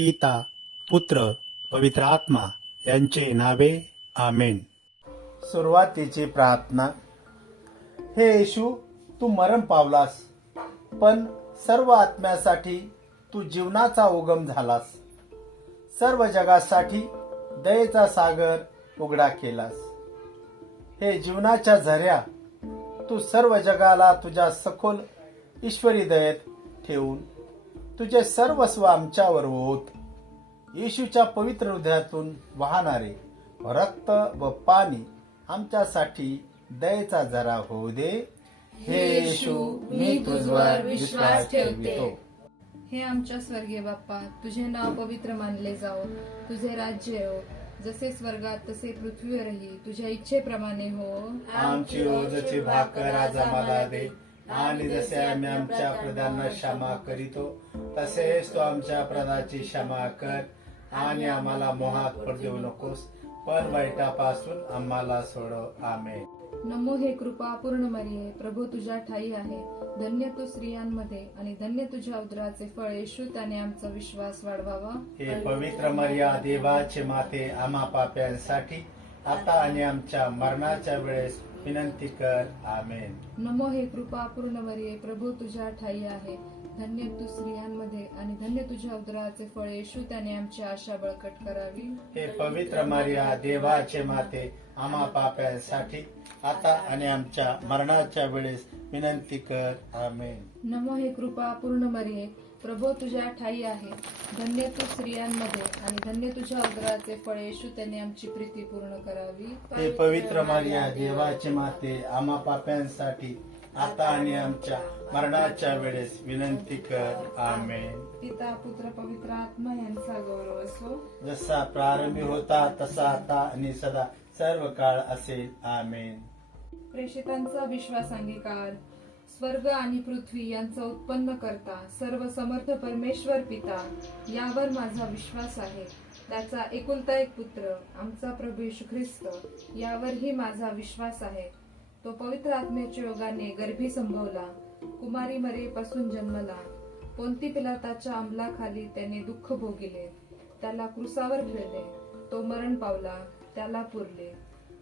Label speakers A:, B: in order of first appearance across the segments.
A: पिता पुत्र पवित्र आत्मा यांचे नावे आमेन. सुरुवातीची प्रार्थना. हे येशू तू मरण पावलास पण सर्व आत्म्यासाठी तू जीवनाचा उगम झालास. सर्व जगासाठी दयेचा सागर उघडा केलास. हे जीवनाच्या झऱ्या तू सर्व जगाला तुझ्या सखोल ईश्वरी दयेत ठेवून तुझे सर्वस्व आमच्यावर होत. येशूच्या पवित्र हृदयातून वाहणारे रक्त व पाणी आमच्यासाठी दयेचा जरा होऊ दे. हे येशू मी तुझवर विश्वास ठेवतो.
B: हे आमच्या स्वर्गीय बाप्पा तुझे नाव पवित्र मानले जाओ तुझे राज्य येवो जसे स्वर्गात तसे पृथ्वीवरही तुझ्या इच्छेप्रमाणे हो.
A: आमची रोजची भाकर आज आम्हाला दे. आणि जसे आम्ही आमच्या प्रधांना क्षमा करीतो तसेच तो आमच्या प्रधाची क्षमा कर. आणि आम्हाला मोहात पडू नकोस पण वाईटापासून आम्हाला सोडव. आमेन.
B: नमो हे कृपा पूर्ण मरिये प्रभू तुझ्या ठाई आहे. धन्य तू स्त्रियांमध्ये आणि धन्य तुझ्या उदराचे फळ. येशू त्याने आमचा विश्वास वाढवावा.
A: हे पवित्र मर्या देवाचे माते आम्हा पाप्यांसाठी आता आणि आमच्या मरणाच्या वेळेस विनंती कर. आमेन.
B: नमो हे कृपा पूर्ण मरिये प्रभू तुझ्या ठाई आहे. धन्य तू स्त्रियांमध्ये आणि धन्य तुझ्या उदराचे फळ येशू त्याने आमची आशा बळकट करावी.
A: हे पवित्र मर्या देवाचे माते आम्हा पाप्यांसाठी आता आणि आमच्या मरणाच्या वेळेस विनंती कर. आमेन.
B: नमो हे कृपा पूर्ण मरिये प्रभो तुझ्या ठाई आहे. धन्य तू स्त्रियांमध्ये आणि धन्य तुझ्या उदराचे फळ येशू त्याने आमची प्रीती पूर्ण करावी.
A: हे पवित्र मर्या देवाचे माते आम्हा पाप्यांसाठी आता आणि आमच्या मरणाच्या वेळेस विनंती कर. आमेन.
B: पिता पुत्र पवित्र आत्मा यांचा गौरव असो.
A: जसा प्रारंभी होता तसा आता आणि सदा सर्व काळ असेल. आमेन.
B: प्रेषितांचा विश्वास अंगीकार स्वर्ग आणि पृथ्वी यांचा उत्पन्न करता सर्व समर्थ परमेश्वर पिता यावर माझा विश्वास आहे. त्याचा एकुलता एक पुत्र आमचा प्रभू येशू ख्रिस्त यावरही माझा विश्वास आहे. तो पवित्र आत्म्याच्या योगाने गर्भी संभवला कुमारी मरेपासून जन्मला. कोणती पिलाताच्या अंमलाखाली त्याने दुःख भोगिले. त्याला क्रुसावर भिडले तो मरण पावला त्याला पुरले.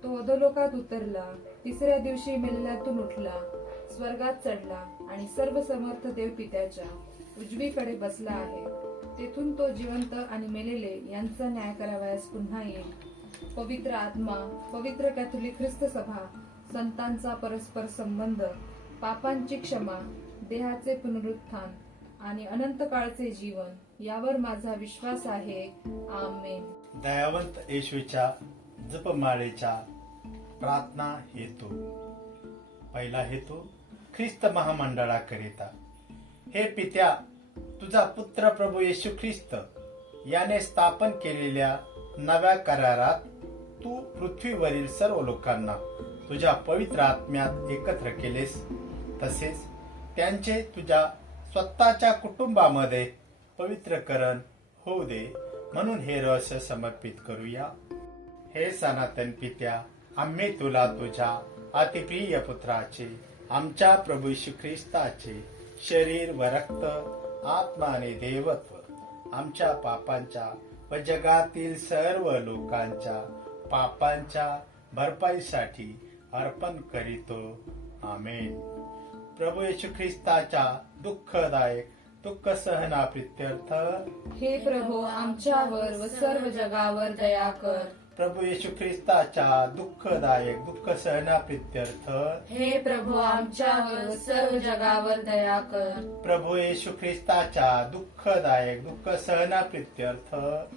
B: तो अधोलोकात उतरला. तिसऱ्या दिवशी मेल्यातून उठला. स्वर्गात चढला आणि सर्व समर्थ देव पित्याच्या उजवीकडे बसला आहे. तेथून तो जिवंत आणि मेलेले यांचा न्याय करावयास पुन्हा येईल. पवित्र आत्मा पवित्र कॅथोलिक ख्रिस्त सभा संतांचा परस्पर संबंध पापांची क्षमा देहाचे पुनरुत्थान आणि अनंत काळचे जीवन यावर माझा विश्वास आहे. आमेन.
A: दयावंत येशूच्या जपमाळेच्या प्रार्थना हेतू. पहिला हेतू ख्रिस्त महामंडळाकरिता. हे पित्या तुझा पुत्र प्रभू येशू ख्रिस्त याने स्थापन केलेल्या नव्या करारात तू पृथ्वीवरील सर्व लोकांना तुझ्या पवित्र आत्म्यात एकत्र केलेस. तसेच त्यांचे तुझ्या स्वतःच्या कुटुंबामध्ये पवित्रकरण होऊ दे म्हणून हे रहस्य समर्पित करूया. हे सनातन पित्या आम्ही तुला तुझ्या अतिप्रिय पुत्राचे आमच्या प्रभू श्री ख्रिस्ताचे शरीर व रक्त आत्मा आणि देवत्व आमच्या पापांच्या व जगातील सर्व लोकांच्या पापांच्या भरपाईसाठी अर्पण करीतो. आमेन. प्रभू येशू ख्रिस्ताच्या दुःखदायक दुःख सहना प्रित्यर्थ
B: हे प्रभू आमच्यावर व सर्व जगावर दया कर.
A: प्रभू येशू ख्रिस्ताच्या दुःखदायक दुःख सहना प्रित्यर्थ
B: हे प्रभू आमच्यावर सर्व जगावर दया कर.
A: प्रभू येशू ख्रिस्ताच्या दुःखदायक दुःख सहना प्रित्यर्थ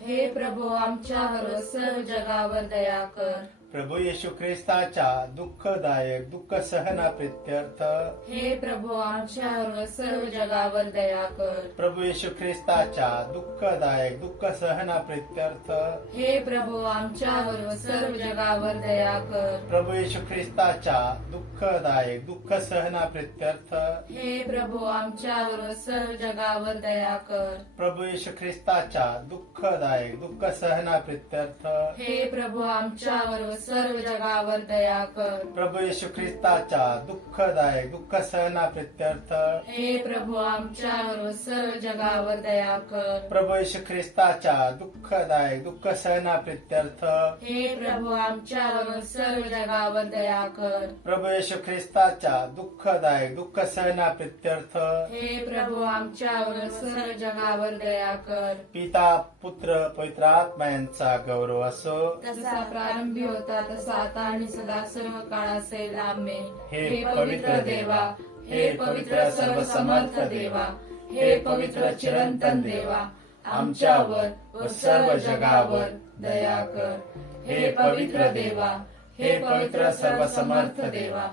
B: हे प्रभू आमच्यावर सर्व जगावर दया कर.
A: प्रभू येशू ख्रिस्ताच्या दुःखदायक दुःख सहना प्रित्यर्थ
B: हे प्रभू आमच्यावर सर्व जगावर दया कर.
A: प्रभू येशू ख्रिस्ताच्या दुःखदायक दुःख सहना प्रित्यर्थ
B: हे प्रभू आमच्यावर सर्व जगावर दया कर.
A: प्रभू येशू ख्रिस्ताच्या दुःखदायक दुःख सहना प्रित्यर्थ
B: हे प्रभू आमच्यावर सर्व जगावर दया कर.
A: प्रभू येशू ख्रिस्ताच्या दुःखदायक दुःख सहना प्रित्यर्थ
B: हे प्रभू आमच्यावर
C: सर्व जगावर दया कर.
A: प्रभू येशू ख्रिस्ताच्या दुःखदायक दुःख सहना प्रित्यर्थ
C: हे प्रभू आमच्यावर व सर्व जगावर दया कर.
A: प्रभू येशू ख्रिस्ताच्या दुःखदायक दुःख सहना प्रित्यर्थ
C: हे प्रभू आमच्यावर व सर्व जगावर दया कर.
A: प्रभू येशू ख्रिस्ताच्या दुःखदायक दुःख सहना प्रित्यर्थ
C: हे प्रभू आमच्यावर व सर्व जगावर दया कर.
A: पिता पुत्र पवित्र आत्मा यांचा गौरव असो.
C: तसा प्रारंभी होता तसा आता आणि सदा सर्व काळाचे लांबे
A: हे
C: पवित्र देवा. हे पवित्र सर्वसमर्थ देवा. हे पवित्र चिरंतन देवा. आमच्यावर व सर्व जगावर दया कर. हे पवित्र देवा. हे पवित्र सर्वसमर्थ देवा.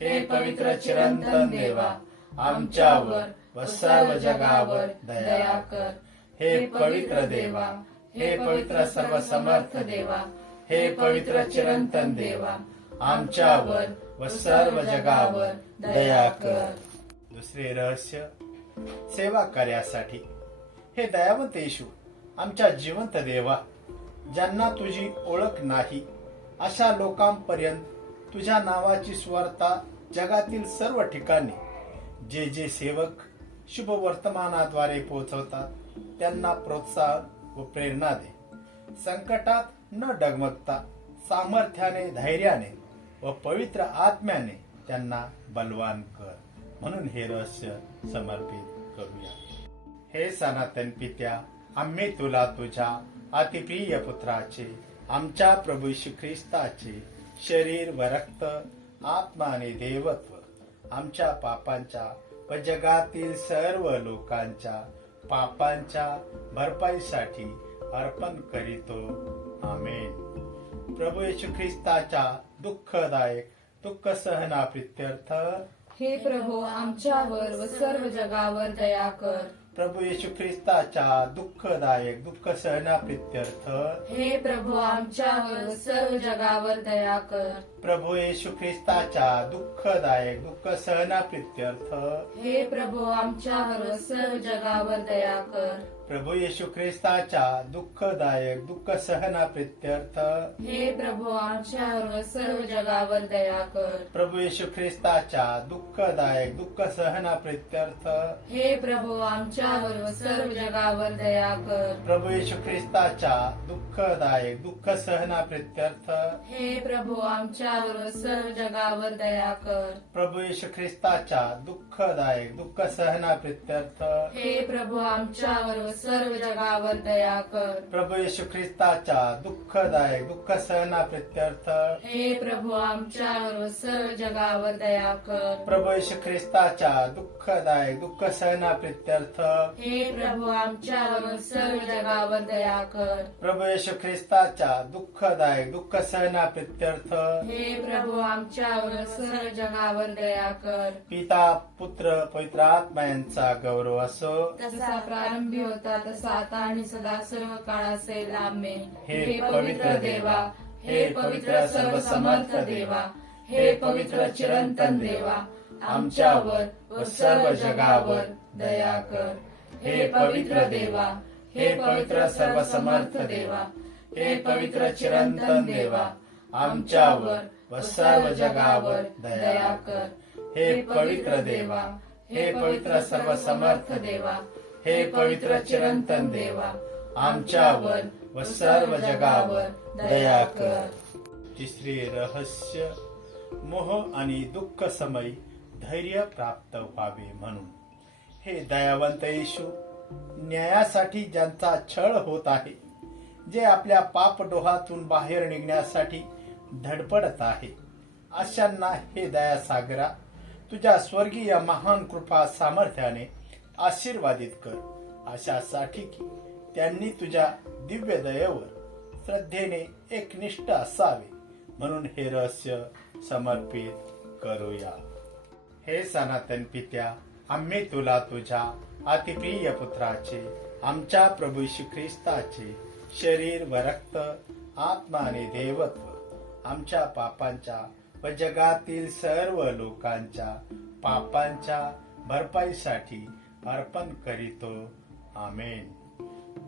A: हे पवित्र चिरंतन देवा. आमच्यावर व सर्व जगावर दया कर. हे पवित्र देवा. हे पवित्र सर्वसमर्थ देवा. हे पवित्र चिरंतन देवा आमच्यावर व सर्व जगावर दया कर. दुसरे रहस्य सेवा कार्यासाठी. हे दयावंत येशू आमच्या जिवंत देवा ज्यांना तुझी ओळख नाही अशा लोकांपर्यंत तुझ्या नावाची स्वार्था जगातील सर्व ठिकाणी जे जे सेवक शुभ वर्तमानाद्वारे पोहोचवतात त्यांना प्रोत्साहन व प्रेरणा दे. संकटात न डगमगता सामर्थ्याने धैर्याने व पवित्र आत्म्याने त्यांना बलवान कर. म्हणून हे रहस्य समर्पित करूया. हे सनातन पित्या आम्ही तुला तुझ्या अतिप्रिय पुत्राचे आमच्या प्रभू श्री ख्रिस्ताचे शरीर व रक्त आत्मा आणि देवत्व आमच्या पापांच्या व जगातील सर्व लोकांच्या पापांच्या भरपाईसाठी अर्पण करीतो. आमेन. प्रभू येशू ख्रिस्ताच्या दुःखदायक दुःख सहना प्रित्यर्थ.
C: हे प्रभू आमच्यावर व सर्व जगावर दया कर.
A: प्रभू येशू ख्रिस्ताच्या दुःखदायक दुःख सहना प्रित्यर्थ.
C: हे प्रभू आमच्यावर व सर्व जगावर दया कर.
A: प्रभू येशू ख्रिस्ताच्या दुःखदायक दुःख सहना प्रित्यर्थ.
C: हे प्रभू आमच्यावर व सर्व जगावर दया कर.
A: प्रभू येशू ख्रिस्ताच्या दुःखदायक दुःख सहना प्रित्यर्थ
C: हे प्रभू आमच्यावर सर्व जगावर दया कर.
A: प्रभू येशू ख्रिस्ताच्या दुःखदायक दुःख सहना प्रित्यर्थ
C: हे प्रभू आमच्यावर सर्व जगावर दया कर.
A: प्रभू येशू ख्रिस्ताच्या दुःखदायक दुःख सहना प्रित्यर्थ
C: हे प्रभू आमच्यावर सर्व जगावर दया कर.
A: प्रभू येशू ख्रिस्ताच्या दुःखदायक दुःख सहना प्रित्यर्थ
C: हे प्रभू आमच्यावर सर्व जगावर दया कर.
A: प्रभू येशू ख्रिस्ताच्या दुःखदायक दुःख सहना प्रित्यर्थ
C: हे प्रभू आमच्यावर सर्व जगावर दया कर.
A: प्रभू येशू ख्रिस्ताच्या दुःखदायक दुःख सहना प्रित्यर्थ
C: हे प्रभू आमच्यावर सर्व जगावर दया कर.
A: प्रभू येशू ख्रिस्ताच्या दुःखदायक दुःख सहना प्रित्यर्थ
C: हे प्रभू आमच्यावर सर्व जगावर दया कर.
A: पिता पुत्र पवित्र आत्मा यांचा गौरव असो.
C: तसा प्रारंभी होता तसा आता आणि सदा सर्व काळाचे लांबे
A: हे पवित्र देवा. हे पवित्र सर्वसमर्थ देवा. हे पवित्र चिरंतन देवा. आमच्यावर व सर्व जगावर दया कर. हे पवित्र देवा. हे पवित्र सर्वसमर्थ देवा. हे पवित्र चिरंतन देवा. आमच्यावर व सर्व जगावर दया कर. हे पवित्र देवा. हे पवित्र सर्वसमर्थ देवा. हे पवित्र चिरंतन देवा आमच्यावर व सर्व जगावर दया कर. तिसरे रहस्य मोह आणि दुःख समय धैर्य प्राप्त व्हावे म्हणून. हे दयावंत येशू न्यायासाठी ज्यांचा छळ होत आहे जे आपल्या पापडोहातून बाहेर निघण्यासाठी धडपडत आहे अशांना हे दयासागरा तुझ्या स्वर्गीय महान कृपा सामर्थ्याने आशीर्वादित कर. अशासाठी की त्यांनी तुझ्या दिव्य दयेवर श्रद्धेने एकनिष्ठ असावे. म्हणून हे रहस्य समर्पित करूया. हे सनातन पित्या आम्ही तुला तुझ्या अतिप्रिय पुत्राचे आमच्या प्रभू श्री ख्रिस्ताचे शरीर व रक्त आत्मा आणि देवत्व आमच्या पापांच्या व जगातील सर्व लोकांच्या पापांच्या भरपाईसाठी अर्पण करीतो. आमेन.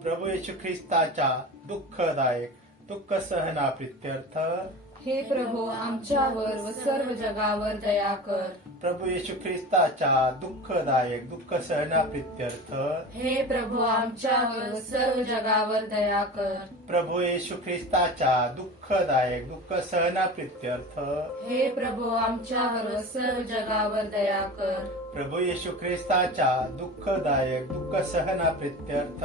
A: प्रभू येशू ख्रिस्ताच्या दुःखदायक दुःख सहना प्रित्यर्थ
B: हे प्रभो आमच्यावर व सर्व जगावर दया कर.
A: प्रभू येशू ख्रिस्ताच्या दुःखदायक दुःख सहना प्रित्यर्थ
C: हे प्रभो आमच्यावर व सर्व जगावर दया कर.
A: प्रभू येशू ख्रिस्ताच्या दुःखदायक दुःख सहना प्रित्यर्थ
C: हे प्रभो आमच्यावर व सर्व जगावर दया कर.
A: प्रभू येशू ख्रिस्ताच्या दुःखदायक दुःख सहना प्रित्यर्थ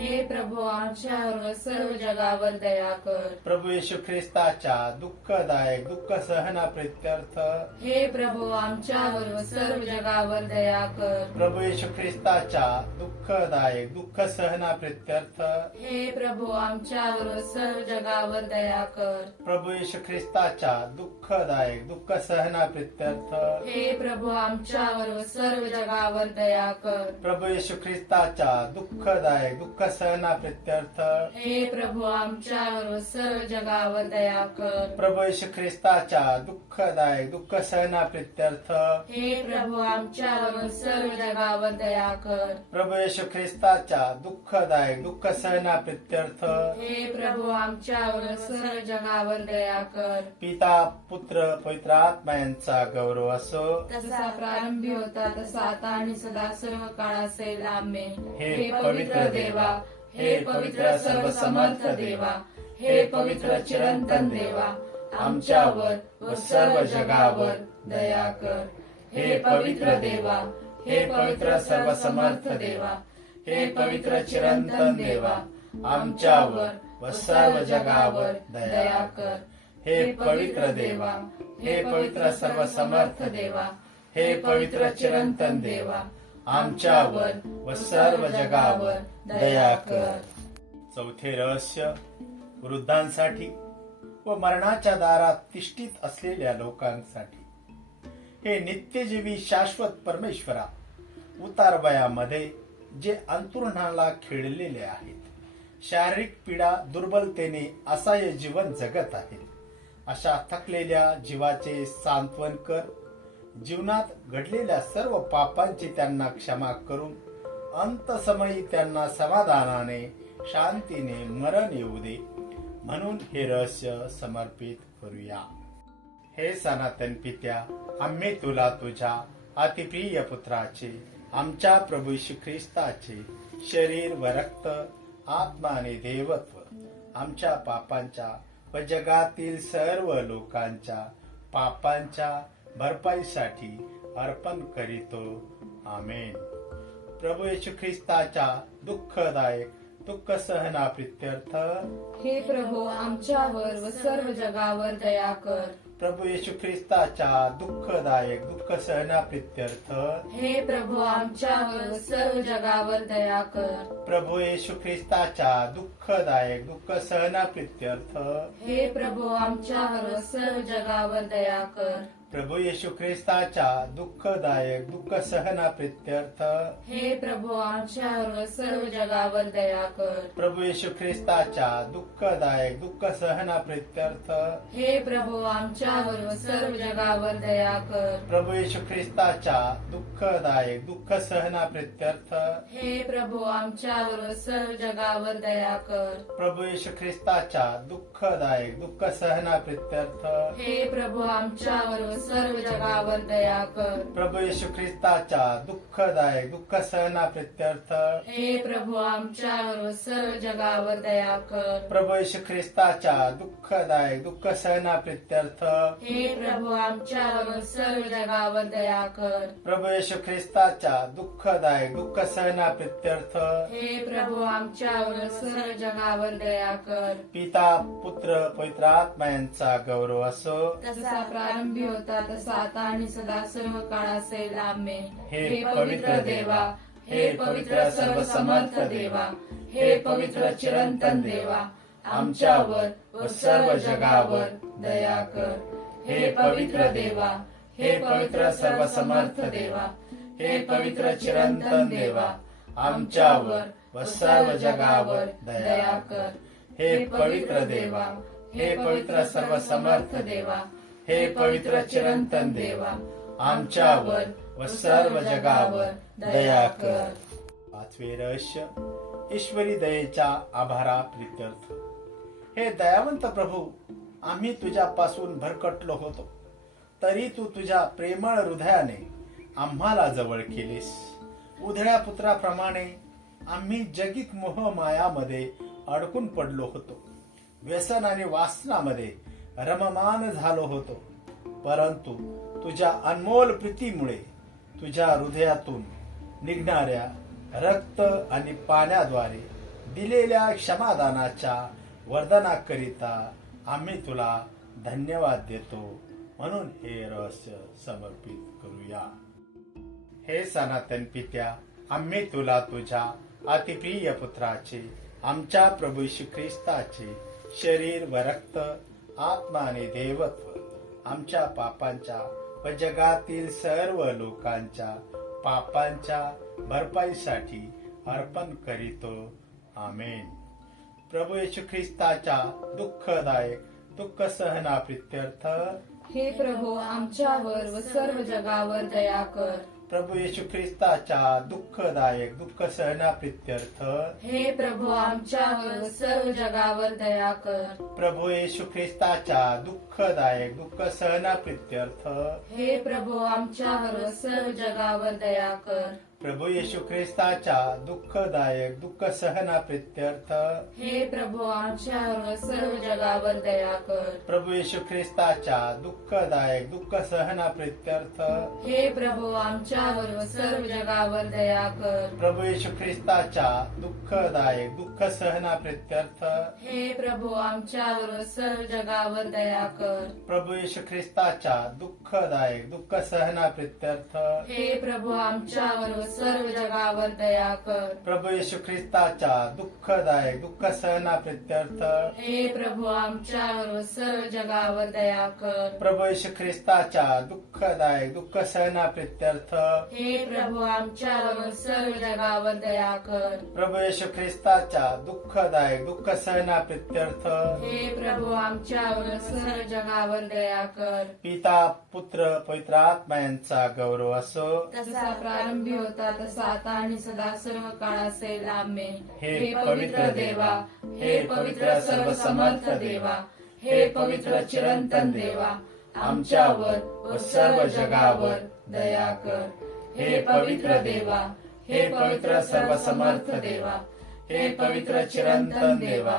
C: हे प्रभो आमच्यावर सर्व जगावर दया कर.
A: प्रभू येशू ख्रिस्ताच्या दुःखदायक दुःख सहना प्रित्यर्थ
C: हे प्रभो आमच्यावर सर्व जगावर दया कर.
A: प्रभू येशू ख्रिस्ताच्या दुःखदायक दुःख सहना प्रित्यर्थ
C: हे प्रभो आमच्यावर सर्व जगावर दया कर.
A: प्रभू येशू ख्रिस्ताच्या दुःखदायक दुःख सहना प्रित्यर्थ
C: हे प्रभो आमच्यावर सर्व जगावर दया कर.
A: प्रभू येशू ख्रिस्ताच्या दुःखदायक दुःख सहना प्रित्यर्थ
C: हे प्रभो आमच्यावर व सर्व जगावर दया कर.
A: प्रभू येशू ख्रिस्ताच्या दुःखदायक दुःख सहना प्रित्यर्थ
C: हे प्रभो आमच्यावर व सर्व जगावर दया कर.
A: प्रभू येशू ख्रिस्ताच्या दुःखदायक दुःख सहना प्रित्यर्थ
C: हे प्रभो आमच्यावर व सर्व जगावर दया कर.
A: पिता पुत्र पवित्र आत्मा यांचा गौरव असो.
C: तसा प्रारंभी होता तसा आता आणि सदा सर्व काळ असेल. आमे
A: हे पवित्र देवा. हे पवित्र सर्वसमर्थ देवा. हे पवित्र चिरंतन देवा. आमच्यावर व सर्व जगावर दया कर. हे पवित्र देवा. हे पवित्र सर्वसमर्थ देवा. हे पवित्र चिरंतन देवा. आमच्यावर व सर्व जगावर दया कर. हे पवित्र देवा. हे पवित्र सर्वसमर्थ देवा. हे पवित्र चिरंतन देवा आमच्यावर व सर्व जगावर दया कर. चौथे रहस्य वृद्धांसाठी व मरणाच्या दारात तिष्ठित असलेल्या लोकांसाठी. हे नित्यजीवी शाश्वत परमेश्वरा उतार वयामध्ये जे अंतरुणाला खेळलेले आहेत शारीरिक पीडा दुर्बलतेने असह्य जीवन जगत आहेत. अशा थकलेल्या जीवाचे सांत्वन कर जीवनात घडलेल्या सर्व पापांची त्यांना क्षमा करून अंतसमयी त्यांना समाधानाने शांतीने मरण येऊ दे. म्हणून हे रहस्य समर्पित करूया. हे सनातन पित्या आम्ही तुला तुझ्या अतिप्रिय पुत्राचे आमच्या प्रभू श्री ख्रिस्ताचे शरीर व रक्त आत्मा आणि देवत्व आमच्या पापांच्या व जगातील सर्व लोकांच्या पापांच्या भरपाईसाठी अर्पण करीतो. आमेन. प्रभू येशू ख्रिस्ताच्या दुःखदायक दुःख सहना प्रित्यर्थ
B: हे प्रभो आमच्यावर व सर्व जगावर दया कर.
A: प्रभू येशू ख्रिस्ताच्या दुःखदायक दुःख सहना प्रित्यर्थ
C: हे प्रभो आमच्यावर व सर्व जगावर दया कर.
A: प्रभू येशू ख्रिस्ताच्या दुःखदायक दुःख सहना प्रित्यर्थ
C: हे प्रभो आमच्यावर व सर्व जगावर दया कर.
A: प्रभू येशू ख्रिस्ताच्या दुःखदायक दुःख सहना प्रित्यर्थ
C: हे प्रभो आमच्यावर सर्व जगावर दया कर.
A: प्रभू येशू ख्रिस्ताच्या दुःखदायक दुःख सहना प्रित्यर्थ
C: हे प्रभो आमच्यावर सर्व जगावर दया कर.
A: प्रभू येशू ख्रिस्ताच्या दुःखदायक दुःख सहना प्रित्यर्थ
C: हे प्रभो आमच्यावर सर्व जगावर दया कर.
A: प्रभू येशू ख्रिस्ताच्या दुःखदायक दुःख सहना प्रित्यर्थ
C: हे प्रभो आमच्यावर सर्व जगावर दया कर.
A: प्रभू येशू ख्रिस्ताच्या दुःखदायक दुःख सहना प्रित्यर्थ
C: हे प्रभो आमच्यावर व सर्व जगावर दया कर.
A: प्रभू येशू ख्रिस्ताच्या दुःखदायक दुःख सहना प्रित्यर्थ
C: हे प्रभो आमच्यावर व सर्व जगावर दया कर.
A: प्रभू येशू ख्रिस्ताच्या दुःखदायक दुःख सहना प्रित्यर्थ
C: हे प्रभो आमच्यावर व सर्व जगावर दया कर.
A: पिता पुत्र पवित्र आत्मा यांचा गौरव असो.
C: तसा प्रारंभी होता तसा आता आणि सदा सर्व काळ असेल आमे
A: हे पवित्र देवा. हे पवित्र सर्वसमर्थ देवा. हे पवित्र चिरंतन देवा. आमच्यावर व सर्व जगावर दया कर. हे पवित्र देवा. हे पवित्र सर्वसमर्थ देवा. हे पवित्र चिरंतन देवा. आमच्यावर व सर्व जगावर दया कर. हे पवित्र देवा. हे पवित्र सर्वसमर्थ देवा. हे पवित्र चिरंतन देवा आमच्यावर व सर्व जगावर दया कर. पाचवे रहस्य ईश्वरी दयेच्या आभारा प्रित्यर्थ हे दयावंत प्रभू आम्ही तुझ्यापासून भरकटलो होतो. तरी तू तुझ्या प्रेमळ हृदयाने आम्हाला जवळ केलीस. उधळ्या पुत्राप्रमाणे आम्ही जगित मोह मायामध्ये अडकून पडलो होतो. व्यसन आणि वासनामध्ये रममान झालो होतो. परंतु तुझ्या अनमोल प्रीतीमुळे तुझ्या हृदयातून निघणाऱ्या रक्त आणि पाण्याद्वारे दिलेल्या क्षमादानाच्या वर्धनाकरिता आम्ही तुला धन्यवाद देतो. म्हणून हे रहस्य समर्पित करूया. हे सनातन पित्या आम्ही तुला तुझ्या अतिप्रिय पुत्राचे आमच्या प्रभू श्री ख्रिस्ताचे शरीर व रक्त आत्मा आणि देवत्व आमच्या पापांच्या व जगातील सर्व लोकांच्या पापांच्या भरपाईसाठी अर्पण करीतो. आमेन. प्रभू येशू ख्रिस्ताच्या दुःखदायक दुःख सहना प्रित्यर्थ
B: हे प्रभू आमच्यावर व सर्व जगावर दया कर.
A: प्रभू येशू ख्रिस्ताच्या दुःखदायक दुःख सहना प्रित्यर्थ.
C: हे प्रभू आमच्यावर सर्व जगावर दया कर.
A: प्रभू येशू ख्रिस्ताच्या दुःखदायक दुःख सहना प्रित्यर्थ.
C: हे प्रभू आमच्यावर सर्व जगावर दया कर.
A: प्रभू येशू ख्रिस्ताच्या दुःखदायक दुःख सहना प्रित्यर्थ
C: हे प्रभू आमच्यावर व सर्व जगावर दया कर.
A: प्रभू येशू ख्रिस्ताच्या दुःखदायक दुःख सहना प्रित्यर्थ
C: हे प्रभू आमच्यावर सर्व जगावर दया कर.
A: प्रभू येशू ख्रिस्ताच्या दुःखदायक दुःख सहना प्रित्यर्थ
C: हे प्रभू आमच्यावर सर्व जगावर दया कर.
A: प्रभू येशू ख्रिस्ताच्या दुःखदायक दुःख सहना प्रित्यर्थ
C: हे प्रभू आमच्यावर सर्व जगावर दया कर.
A: प्रभू येशू ख्रिस्ताच्या दुःखदायक दुःख सहना प्रित्यर्थ
C: हे प्रभू आमच्यावर व सर्व जगावर दया कर.
A: प्रभू येशू ख्रिस्ताच्या दुःखदायक दुःख सहना प्रित्यर्थ
C: हे प्रभू आमच्यावर व सर्व जगावर दया कर.
A: प्रभू येशू ख्रिस्ताच्या दुःखदायक दुःख सहना प्रित्यर्थ
C: हे प्रभू आमच्यावर व सर्व जगावर दया कर.
A: पिता पुत्र पवित्र आत्मा यांचा गौरव असो.
C: तसा प्रारंभी होता तसा आता आणि सदा सर्व काळाचे लांबे
A: हे
C: हे पवित्र देवा हे पवित्र सर्व समर्थ देवा हे पवित्र चिरंतन देवा आमच्यावर व सर्व जगावर दया कर. हे पवित्र देवा हे पवित्र सर्व समर्थ देवा
A: हे पवित्र चिरंतन देवा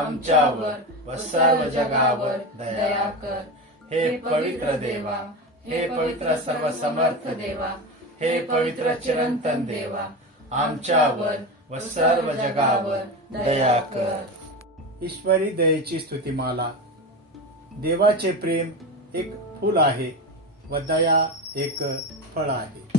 A: आमच्यावर व सर्व जगावर दया कर. हे पवित्र देवा हे पवित्र सर्व समर्थ देवा हे पवित्र चिरंतन देवा आमच्यावर व सर्व जगावर दया कर. ईश्वरी दयेची स्तुतिमाला. देवाचे प्रेम एक फूल आहे व दया एक फळ आहे.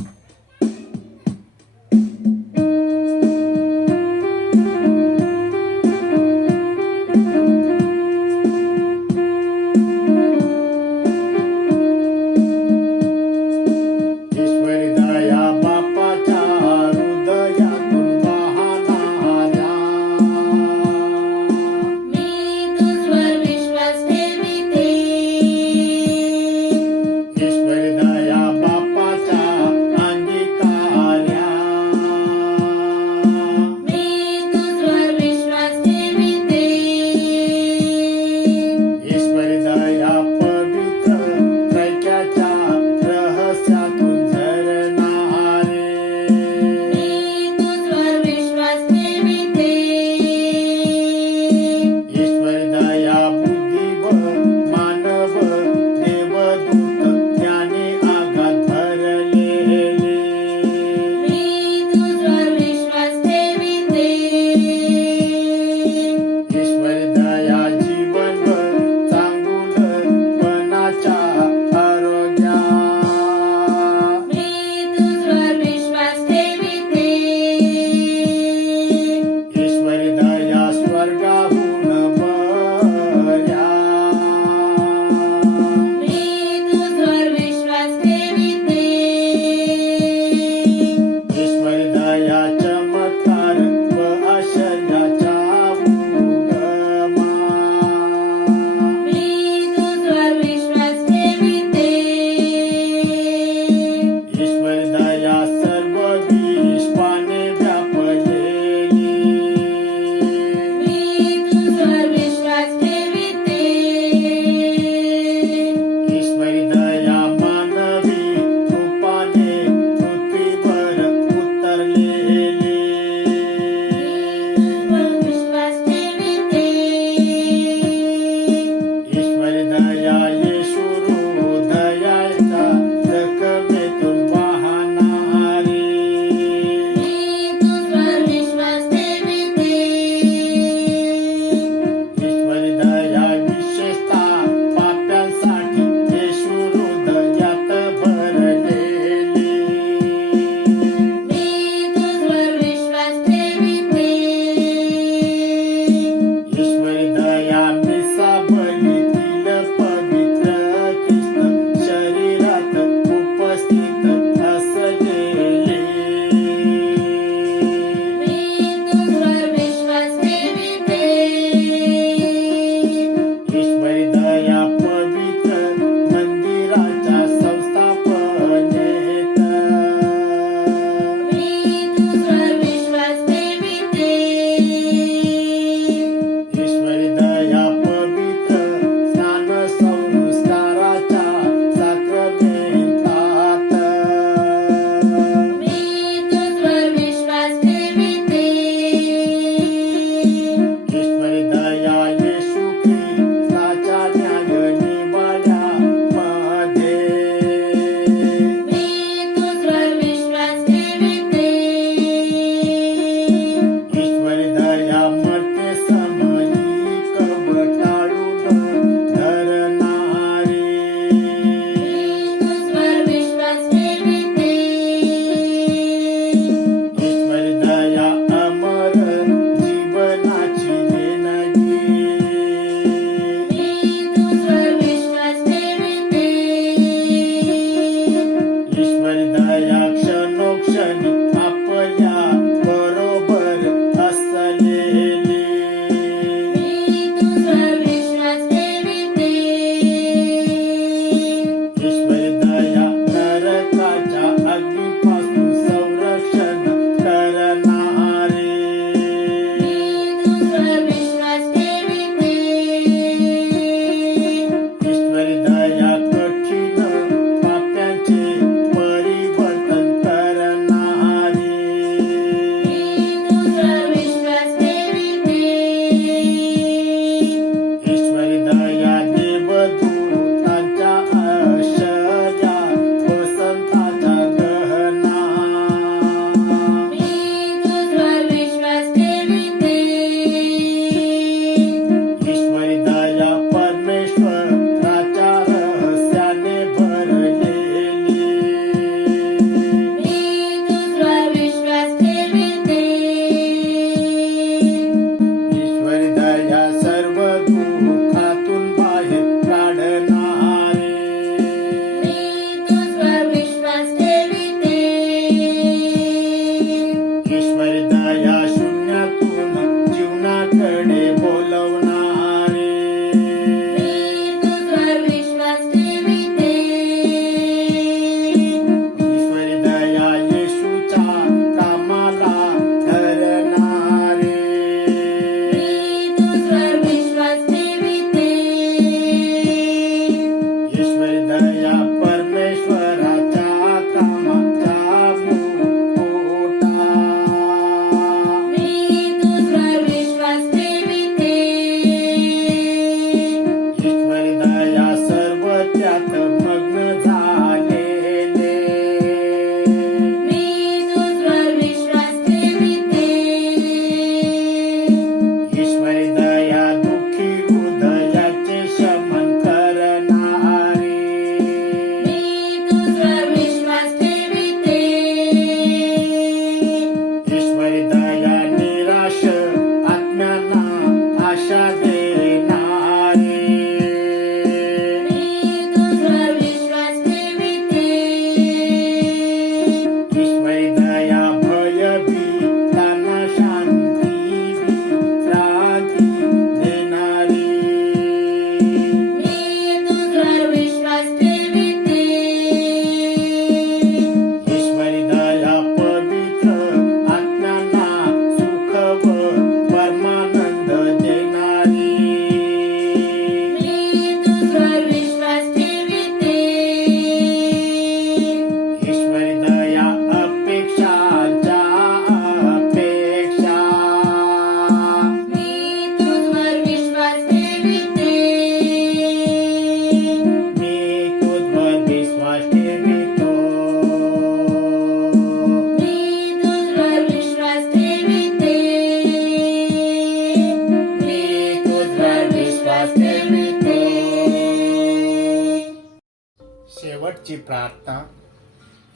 A: आजची प्रार्थना.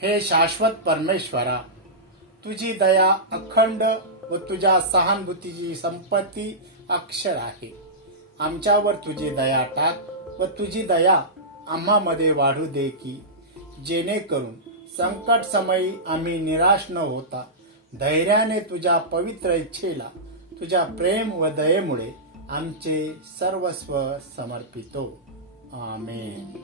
A: हे शाश्वत परमेश्वरा तुझी दया अखंड व तुझ्या सहानुभूतीची संपत्ती अक्षर आहे. आमच्यावर तुझी दया टाक व तुझी दया आम्हामध्ये वाढू दे की जेणेकरून संकट समयी आम्ही निराश न होता धैर्याने तुझ्या पवित्र इच्छेला तुझ्या प्रेम व दयेमुळे आमचे सर्वस्व समर्पितो. आमेन.